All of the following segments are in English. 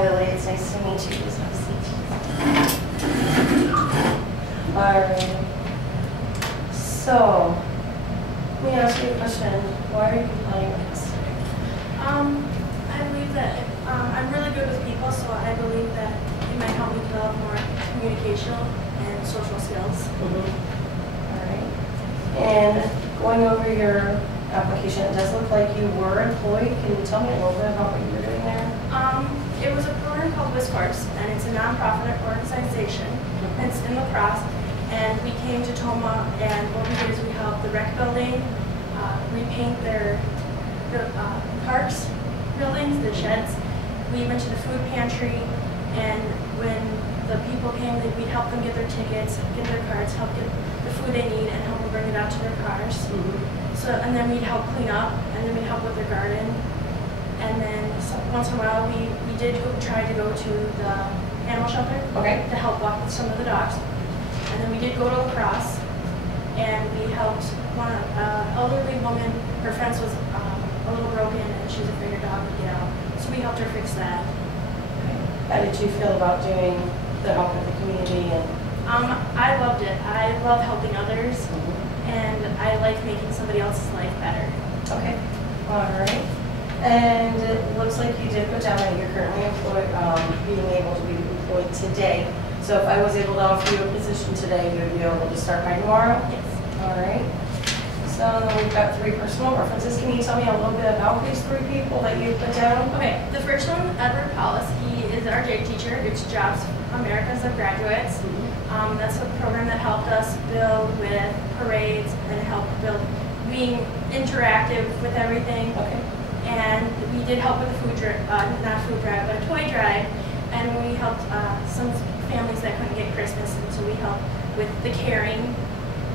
Hi, Lily. It's nice to meet you. Just have a seat. All right. So, let me ask you a question. Why are you applying with us? I believe that I'm really good with people, so I believe that it might help me develop more communicational and social skills. All right. And going over your application, it does look like you were employed. Can you tell me a little bit about what you were doing there? It was a program called Wisconsin, and it's a nonprofit organization. It's in La Crosse, and we came to Tomah, and what we did is we helped the rec building repaint their parks buildings, the sheds. We went to the food pantry, and when the people came, we'd help them get their tickets, get their cards, help get the food they need, and help them bring it out to their cars. So, and then we'd help clean up, and then we'd help with their garden. And then once in a while, we did try to go to the animal shelter to help walk with some of the dogs. And then we did go to La Crosse, and we helped one elderly woman. Her fence was a little broken, and she was afraid her dog would get out. So we helped her fix that. How did you feel about doing the help with the community? And I loved it. I love helping others, and I like making somebody else's life better. Okay. All right. And it looks like you did put down that you're currently employed, being able to be employed today. So if I was able to offer you a position today, you would be able to start by tomorrow? Yes. All right. So we've got 3 personal references. Can you tell me a little bit about these 3 people that you put down? Okay. The first one, Edward Paulus. He is our JAG teacher. It's Jobs Americas of Graduates. That's a program that helped us build with parades and helped build being interactive with everything. Okay. And we did help with the food drive, not food drive, but a toy drive. And we helped some families that couldn't get Christmas, and so we helped with the caring.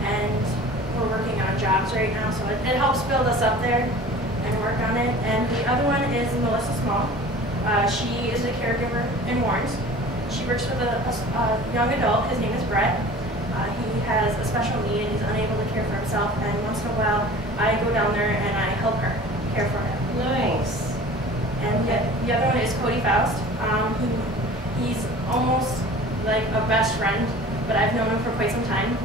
And we're working on jobs right now, so it helps build us up there and work on it. And the other one is Melissa Small. She is a caregiver in Warrens. She works with a young adult. His name is Brett. He has a special need and he's unable to care for himself. And once in a while, I go down there and I help her care for him. Nice. And the other one is Cody Faust. He's almost like a best friend, but I've known him for quite some time.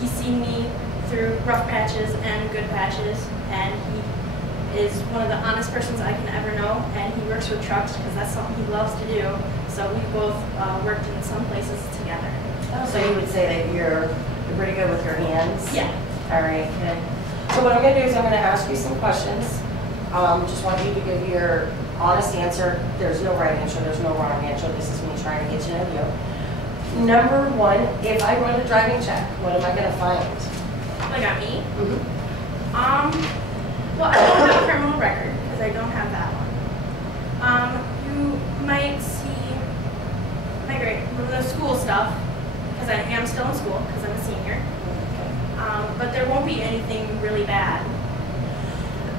He's seen me through rough patches and good patches, and he is one of the honest persons I can ever know, and he works with trucks because that's something he loves to do. So we both worked in some places together. Oh, so you would say that you're pretty good with your hands? Yeah. All right, good. So what I'm going to do is I'm going to ask you some questions. Just want you to give your honest answer. There's no right answer. There's no wrong answer. This is me trying to get to know you. Number 1, if I run a driving check, what am I going to find? Like on me? Well, I don't have a criminal record because I don't have that one. You might see my grade, the school stuff, because I am still in school because I'm a senior. But there won't be anything really bad.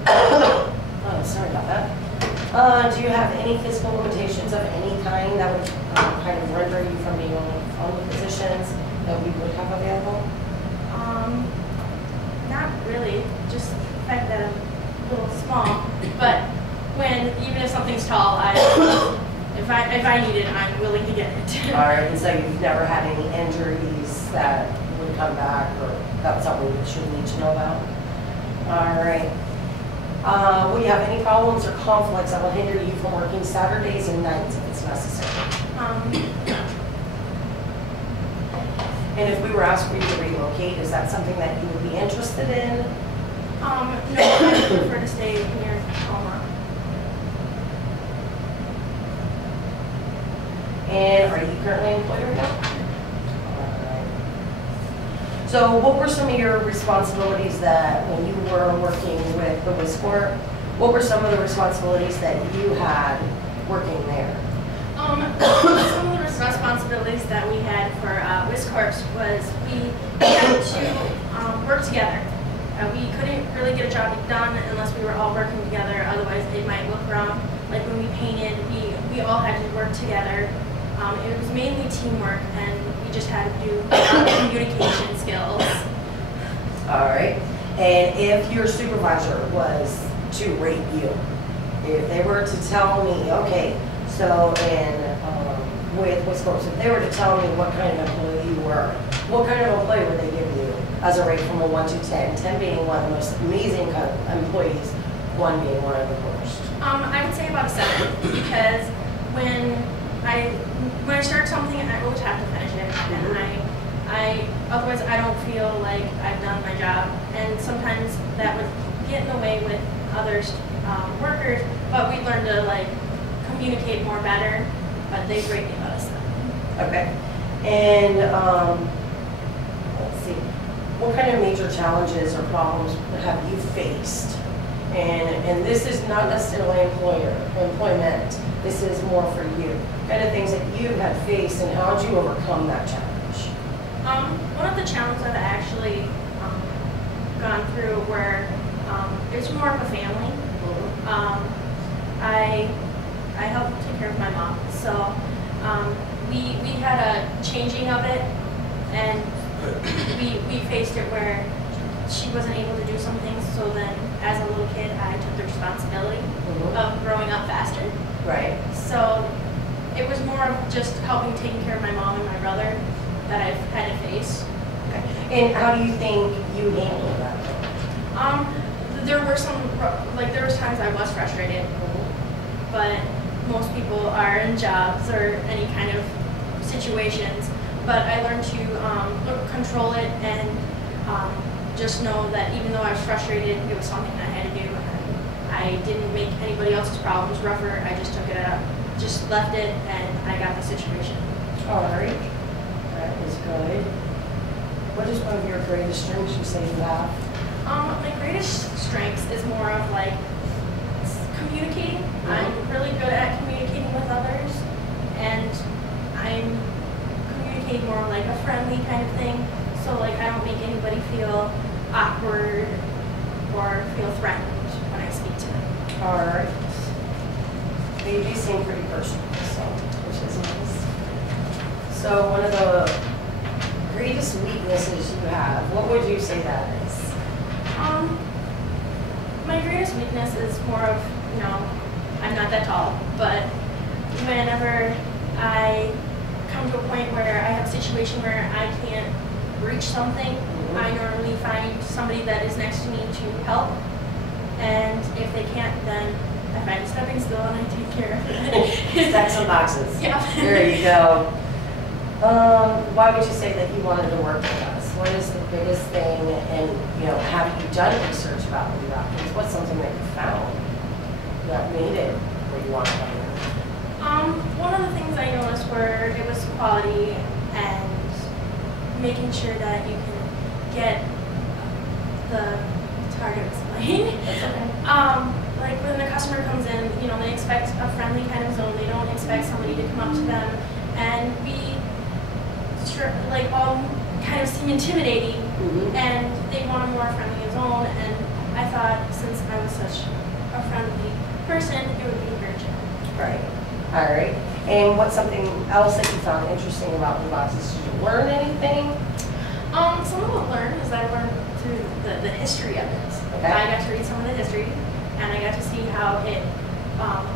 Oh, sorry about that. Do you have any physical limitations of any kind that would kind of render you from being on the positions that we would have available? Not really. Just the fact that I'm a little small. But even if something's tall, if I need it, I'm willing to get it. All right, and so you've never had any injuries that would come back, or that's something you should need to know about? All right. Will you have any problems or conflicts that will hinder you from working Saturdays and nights if it's necessary? And if we were asked for you to relocate, is that something that you would be interested in? No, I prefer to stay near Tomah. And are you currently employed right now? Alright. So what were some of your responsibilities that when you were working with the WISCORP, what were some of the responsibilities that you had working there? Some of the responsibilities that we had for WISCORPS was we had to work together. We couldn't really get a job done unless we were all working together, otherwise it might look wrong. Like when we painted, we all had to work together. It was mainly teamwork, and we just had to do communication skills. All right. And if your supervisor was to rate you, if they were to tell me, okay, so So with Wisconsin, if they were to tell me what kind of employee you were, what kind of employee would they give you as a rate from a 1 to 10? 10 being one of the most amazing kind of employees, 1 being one of the worst. I would say about a 7 because when I start something, I always have to finish it, and otherwise I don't feel like I've done my job, and sometimes that would get in the way with others workers, but we learn to like communicate more better, but they rate me about a 7. Okay. And let's see, what kind of major challenges or problems have you faced? And this is not necessarily employment. This is more for you. Kind of things that you had faced, and how did you overcome that challenge? One of the challenges I've actually gone through where it's more of a family. I help take care of my mom, so we had a changing of it, and we faced it where she wasn't able to do some things, so then as a little kid I took the responsibility of growing up faster. Right. So it was more of just helping taking care of my mom and my brother that I've had to face. Okay. And how do you think you handled that? There were there was times I was frustrated, but most people are in jobs or any kind of situations. But I learned to control it and just know that even though I was frustrated, it was something I had to do. And I didn't make anybody else's problems rougher. I just took it up, just left it, and I got the situation. All right. That is good. What is one of your greatest strengths you say you have? My greatest strengths is more of like communicating. I'm really good at communicating with others, and I'm communicating more like a friendly kind of thing. So like I don't make anybody feel awkward or feel threatened when I speak to them. All right. They do seem pretty personal, so which is nice. So one of the greatest weaknesses you have, what would you say that is? My greatest weakness is more of, I'm not that tall, but whenever I come to a point where I have a situation where I can't reach something, I normally find somebody that is next to me to help, and if they can't, then I find a stepping stool and I take care of it. Stack some boxes. Yeah. There you go. Why would you say that you wanted to work with us? What is the biggest thing, and have you done research about Lebakken? What's something that you found that made it where you want to come here? One of the things I noticed were it was quality and making sure that you can get it's hard to explain. That's okay. Like when the customer comes in, they expect a friendly kind of zone. They don't expect somebody to come up to them and be all kind of seem intimidating, and they want a more friendly zone. And I thought since I was such a friendly person, it would be a great job. Right. All right. And what's something else that you found interesting about Lebakken? Did you learn anything? Some of what I learned is I learned through the history of it. Okay. I got to read some of the history, and I got to see how it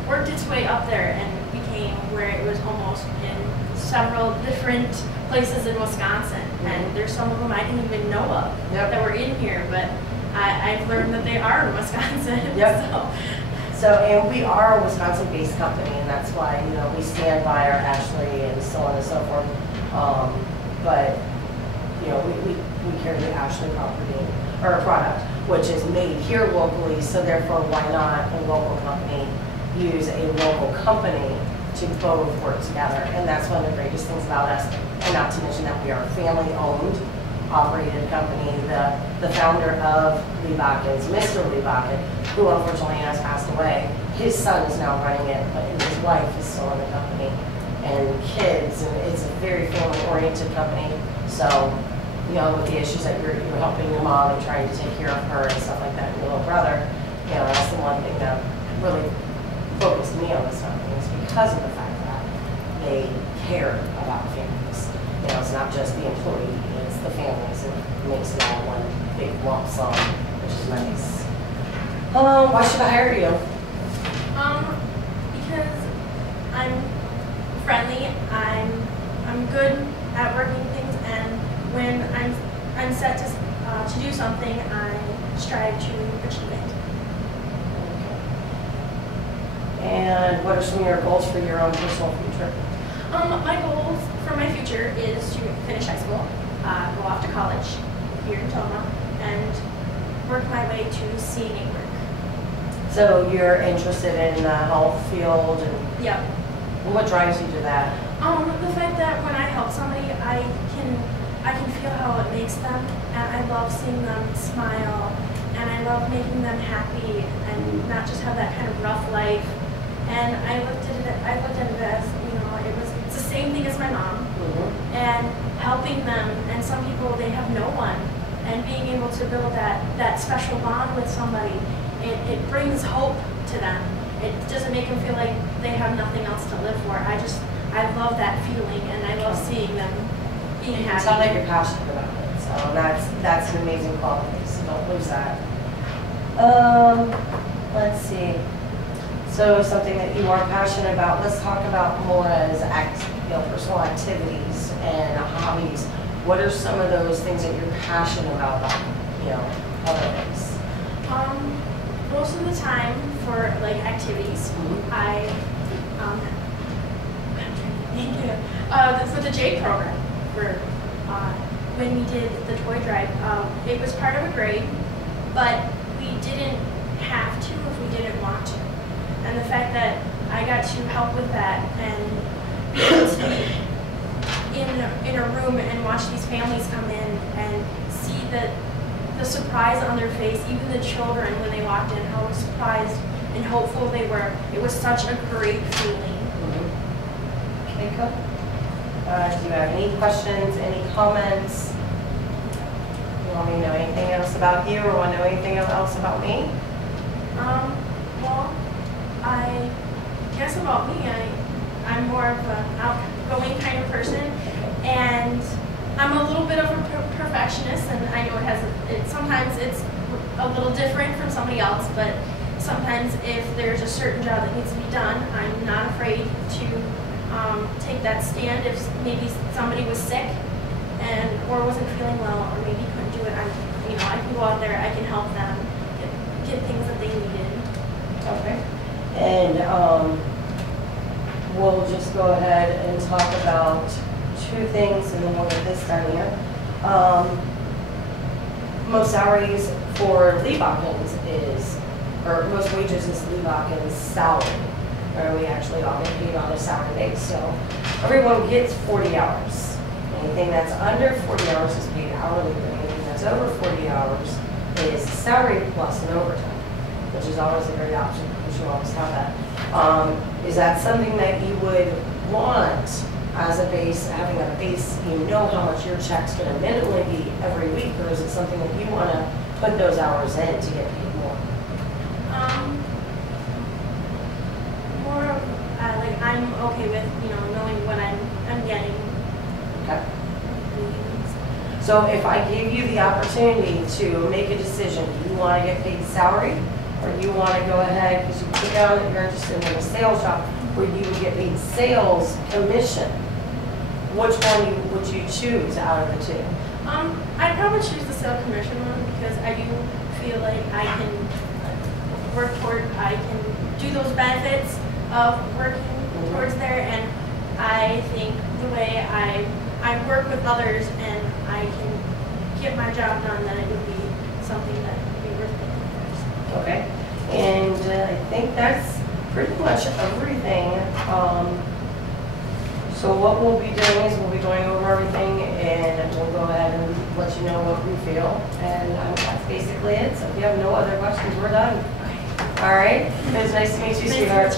worked its way up there and became where it was almost in several different places in Wisconsin. And there's some of them I didn't even know of that were in here, but I've learned that they are in Wisconsin. Yep. So, and we are a Wisconsin-based company, and that's why, we stand by our Ashley and so on and so forth. But, we carry the Ashley property, or product, which is made here locally, so therefore why not a local company use a local company to both work together? And that's one of the greatest things about us, and not to mention that we are a family-owned, operated company. The founder of Lebakken, Mr. Lebakken, who unfortunately has passed away. His son is now running it, but his wife is still in the company, and kids, and it's a very family-oriented company. So, with the issues that you're helping your mom and trying to take care of her and stuff like that, and your little brother, that's the one thing that really focused me on this company, is because of the fact that they care about families. It's not just the employee, it's the families, and it makes it all one big lump sum, which is nice. Why should I hire you? Because I'm good at working things, and when I'm set to do something, I strive to achieve it. And what are some of your goals for your own personal future? My goals for my future is to finish high school, go off to college here in Tomah, and work my way to CNA work. So you're interested in the health field, and Yep. what drives you to that? The fact that when I help somebody, I can feel how it makes them, and I love seeing them smile, and I love making them happy, and not just have that kind of rough life. And I looked at it as, it's the same thing as my mom, and helping them. And some people, they have no one, and being able to build that special bond with somebody, it brings hope to them. It doesn't make them feel like they have nothing else to live for. I love that feeling, and I love seeing them being happy. It sounds like you're passionate about it, so that's an amazing quality, so don't lose that. Let's see. So something that you are passionate about, let's talk about more as personal activities and hobbies. What are some of those things that you're passionate about, other things? Most of the time for like activities, for the JAG program, when we did the toy drive, it was part of a grade, but we didn't have to if we didn't want to. And the fact that I got to help with that and be able to be in a room and watch these families come in and see the surprise on their face, even the children when they walked in, how surprised and hopeful they were. It was such a great feeling. Okay, cool. Do you have any questions, any comments? You want me to know anything else about you, or want to know anything else about me? Well, I guess about me, I'm more of an outgoing kind of person, and I'm a little bit of a perfectionist, and I know sometimes it's a little different from somebody else, but sometimes if there's a certain job that needs to be done, I'm not afraid to take that stand. If maybe somebody was sick or wasn't feeling well, or maybe couldn't do it, I can go out there, I can help them get things that they needed. Okay. And we'll just go ahead and talk about two things, and then we'll get this done here. Most salaries for Lebakkens or most wages is Lebakken's salary, where we actually all get paid on a salary base. So everyone gets 40 hours. Anything that's under 40 hours is paid hourly, but anything that's over 40 hours is salary plus an overtime, which is always a great option because you always have that. Is that something that you would want as a base, having a base, how much your check's going to minimally be every week, or is it something that you want to put those hours in to get paid more? More of I'm okay with knowing what I'm getting. Okay. So if I gave you the opportunity to make a decision, do you want to get paid salary, or you want to go ahead because you put down that you're interested in a sales job where you would get paid sales commission? Which one would you choose out of the two? I'd probably choose the sales commission one because I do feel like I can I can do those benefits of working towards there, and I think the way I work with others and I can get my job done, that it would be something that would be worth it. Okay, and I think that's pretty much everything. So what we'll be doing is we'll be going over everything, and we'll go ahead and let you know what we feel, and that's basically it. So if you have no other questions, we're done. All right, it was nice to meet you, sweetheart.